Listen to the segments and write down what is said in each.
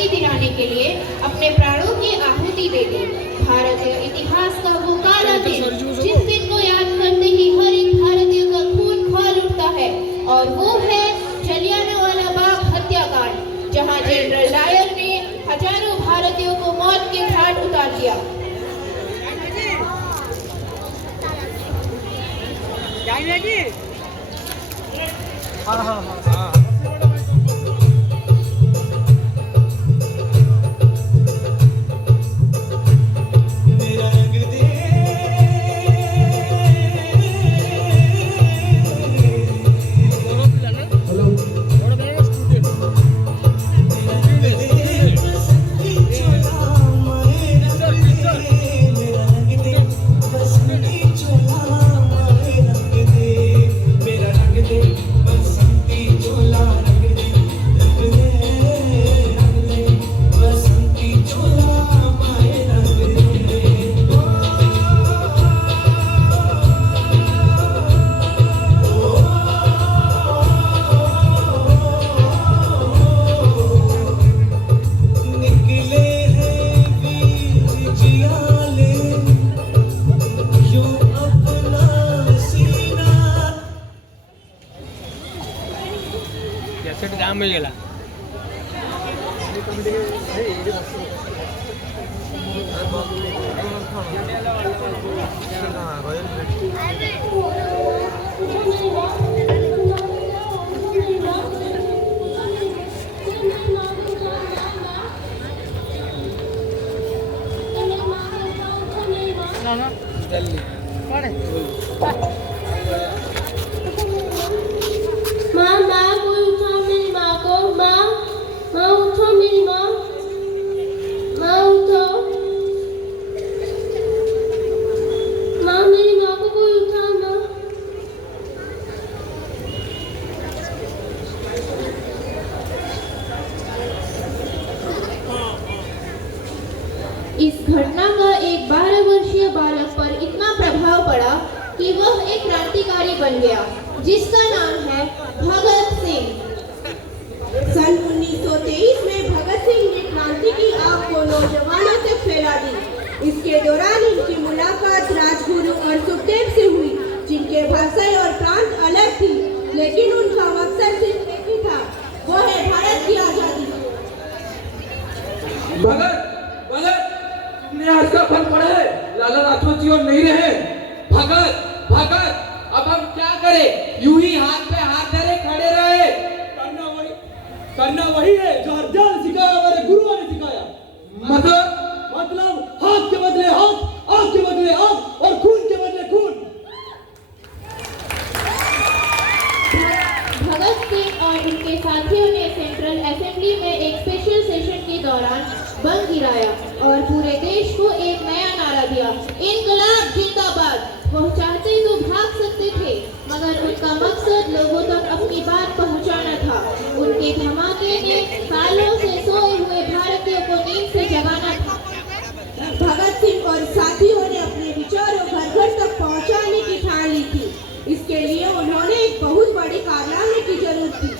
आज़ादी दिलाने के लिए अपने प्राणों की आहुति दे दी। भारतीय इतिहास का वो काला दिन जिस दिन को याद करते ही हर एक भारतीय का खून खौल उठता है, और वो है जलियांवाला बाग हत्याकांड, जहां जनरल डायर ने हजारों भारतीयों को मौत के घाट उतार दिया। मिल गेला इस घटना का एक 12 वर्षीय बालक पर इतना प्रभाव पड़ा कि वह एक क्रांतिकारी बन गया, जिसका नाम है भगत सिंह। सन 1923 में भगत सिंह ने क्रांति की आग को नौजवानों से फैला दी। इसके दौरान इनकी मुलाकात राजगुरु और सुखदेव से हुई, जिनके भाषा और प्रांत अलग थी, लेकिन उनका मकसद सिर्फ एक ही था, वो है भारत की आजादी। तुमने आज का फल पड़ा है, लाला लाजपत जी और नहीं रहे। भगत भगत अब हम क्या करें? यूं ही हाथ पे हाथ धरे खड़े रहे? करना वही है जो अर्जुन सिखाया, हमारे गुरुओं ने सिखाया। मतलब हाथ के बदले हाथ, आग के बदले आग और खून के बदले खून। भगत सिंह और उनके साथियों ने सेंट्रल असेंबली में एक स्पेशल सेशन के दौरान बम गिराया और पूरे देश को एक नया नारा दिया, इनकलाब जिंदाबाद। वह चाहते तो भाग सकते थे, मगर उनका मकसद लोगों तक अपनी बात पहुंचाना था। उनके धमाके ने सालों से सोए हुए भारतीयों को नींद से जगाना था। भगत सिंह और साथियों ने अपने विचारों घर घर तक पहुंचाने की ठान ली थी। इसके लिए उन्होंने एक बहुत बड़ी कारनामे की जरूरत थी।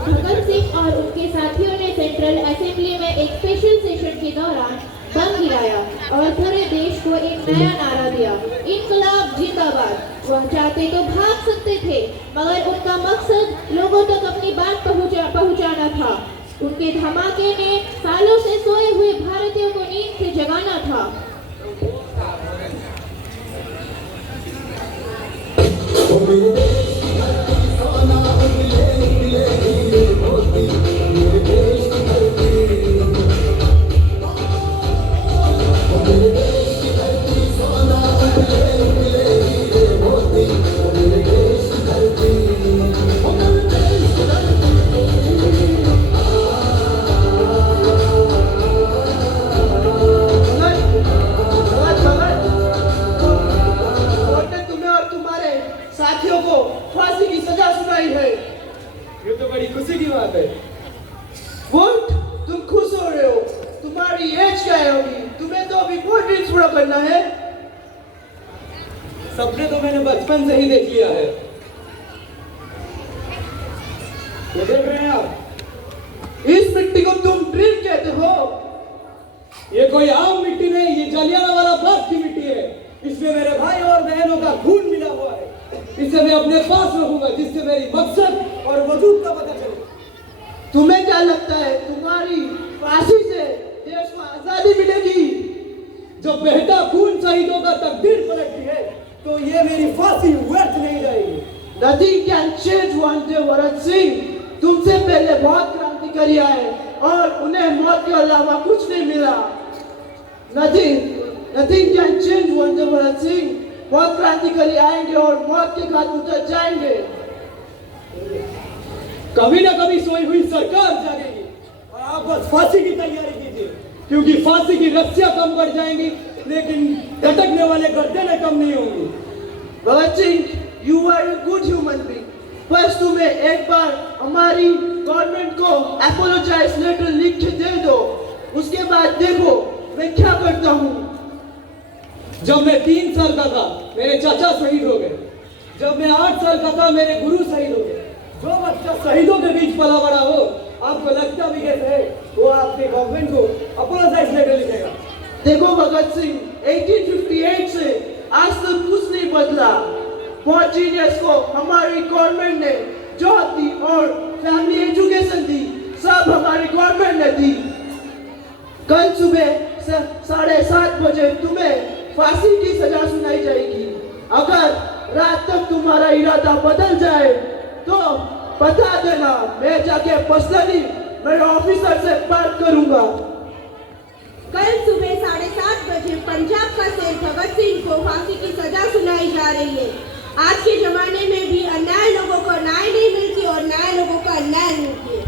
भगत सिंह और उनके साथियों ने सेंट्रल असेंबली में एक स्पेशल सेशन के दौरान बम गिराया और पूरे देश को एक नया नारा दिया, इनकलाब जिंदाबाद। वह चाहते तो भाग सकते थे, मगर उनका मकसद लोगों तक अपनी बात पहुंचाना था। उनके धमाके ने सालों से सोए हुए भारतीयों को नींद से जगाना था। Oh, रही है। ये तो बड़ी खुशी की बात है। व्हाट? तुम खुश हो रहे हो? तुम्हारी एज क्या होगी? तुम्हें तो अभी बहुत ड्रीम्स पूरा करना है। सपने तो मैंने बचपन से ही देख लिया है। ये देख रहे हैं आप, इस मिट्टी को तुम ड्रीम कहते हो? ये कोई आम मिट्टी नहीं, ये जलियांवाला बाग की मिट्टी है। इसमें मेरे भाई और बहनों का खून मिला हुआ है। इसे मैं अपने पास रखूंगा, जिससे मेरी मकसद और वजूद का पता चले। तुम्हें क्या लगता है तुम्हारी फांसी से देश को आजादी मिलेगी? जब बेहदा खून शहीदों का तकदीर पलटती है, तो ये मेरी फांसी व्यर्थ नहीं जाएगी। Nothing can change one day, Bharat Singh. तुमसे पहले बहुत क्रांतिकारी आए और उन्हें मौत के अलावा कुछ नहीं मिला। Nothing can change one day, Bharat Singh. बहुत क्रांतिकारी आएंगे और मौत के घाट उतर जाएंगे। कभी ना कभी सोई हुई सरकार जागेगी और आप बस फांसी की तैयारी कीजिए, क्योंकि फांसी की रस्सियां कम बढ़ जाएंगी, लेकिन लटकने वाले गर्दनें कम नहीं होंगी। Bhagat Singh, you are a good human being. बस तुम्हें एक बार हमारी गवर्नमेंट को अपोलोजाइज लेटर लिख के दे दो, उसके बाद देखो मैं क्या करता हूँ। जब मैं 3 साल का था, मेरे चाचा शहीद हो गए। जब मैं 8 साल का था, मेरे गुरु शहीद हो गए। जो बच्चा शहीदों के बीच पला बड़ा हो, आपको लगता भी कैसे है, वो आपके गवर्नमेंट को अपोलोजाइज लेटर लिखेगा। देखो भगत सिंह, 1858 से आज तक कुछ नहीं बदला। 4 जीनियस को हमारी गवर्नमेंट ने जॉब दी और फैमिली एजुकेशन दी, सब हमारी गवर्नमेंट ने दी। कल सुबह 7:30 बजे तुम्हें फांसी की सजा सुनाई जाएगी। अगर रात तक तुम्हारा इरादा बदल जाए तो बता देना, मैं जाके पर्सनली मेरे ऑफिसर से बात करूंगा। कल सुबह 7:30 बजे पंजाब का शेर भगत सिंह को फांसी की सजा सुनाई जा रही है। आज के जमाने में भी अन्याय लोगों को न्याय नहीं मिलती और न्याय लोगों को अन्याय मिलती है।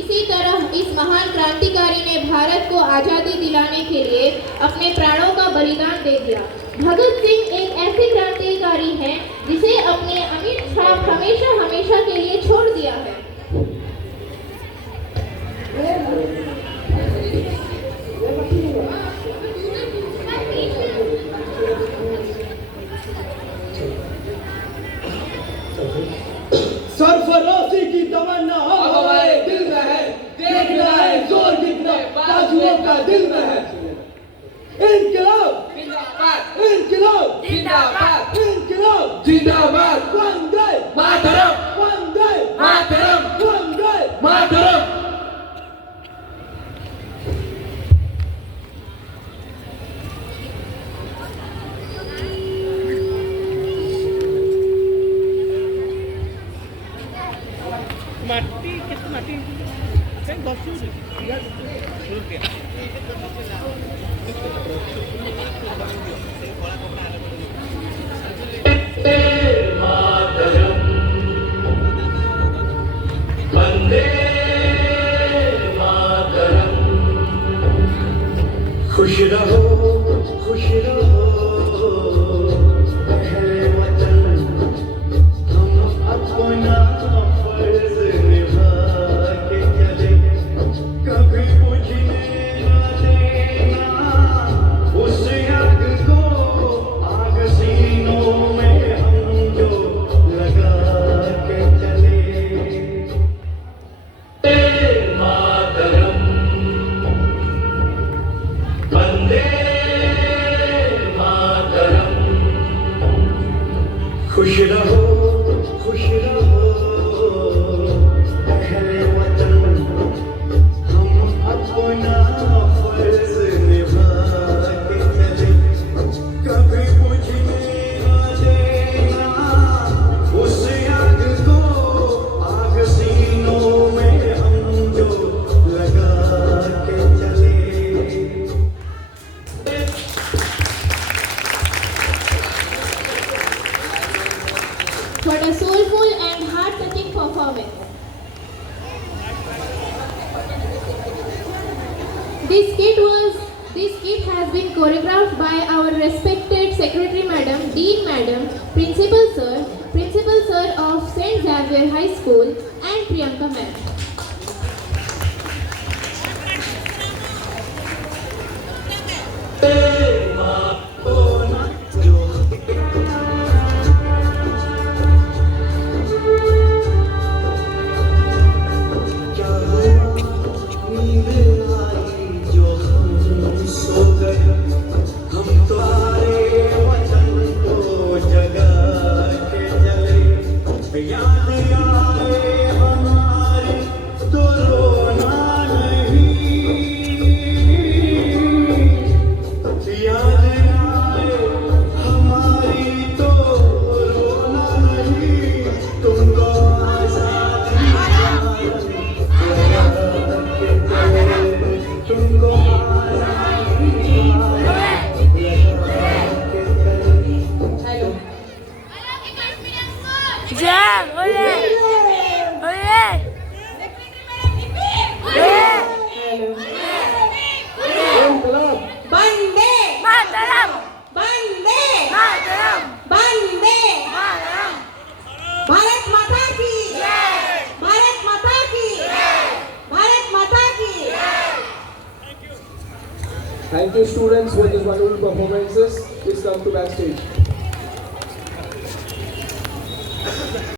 इसी तरह इस महान क्रांतिकारी ने भारत को आज़ादी दिलाने के लिए अपने प्राणों का बलिदान दे दिया। भगत सिंह एक ऐसे क्रांतिकारी हैं जिसे अपने अमिट छाप हमेशा हमेशा के लिए छोड़ दिया है। सरफराजी की तमन्ना अब हमारे दिल में है, देखना है जोर कितना बाजुओं का दिल में है। इनकलाब जिंदाबाद, इनकलाब जिंदाबाद, इनकलाब जिंदाबाद। वंदे मातरम, वंदे मातरम, वंदे मातरम। खुश रहो, खुश रहो अहले वतन, हम अपना फर्ज निभा के चले, कभी बुझने न देना उस आग को, आग सीनों में हम जो लगा के चले। मातरम, वंदे मातरम। खुश रहो, खुश रहो अहले वतन, हम अपना फर्ज निभा के चले, कभी बुझने न देना उस आग को, आग सीनों में हम जो लगा के चले। What a soulful and heart-touching performance. This skit has been choreographed by our respected Secretary Madam, Dean Madam, Principal Sir, Principal Principal Sir of St. Xavier High School, and Priyanka Ma'am. Bharat माता की भारत माता की भारत माता की Thank you students for these wonderful performances. Please come to backstage.